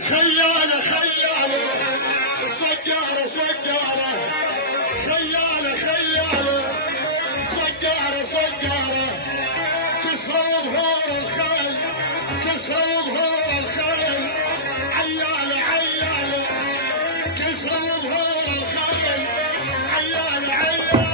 خيالة خيالة سجارة سجارة خيالة خيالة سجارة سجارة كسروا ظهور الخيل كسروا ظهور الخيل عيالة عيالة كسروا ظهور الخيل عيالة عيالة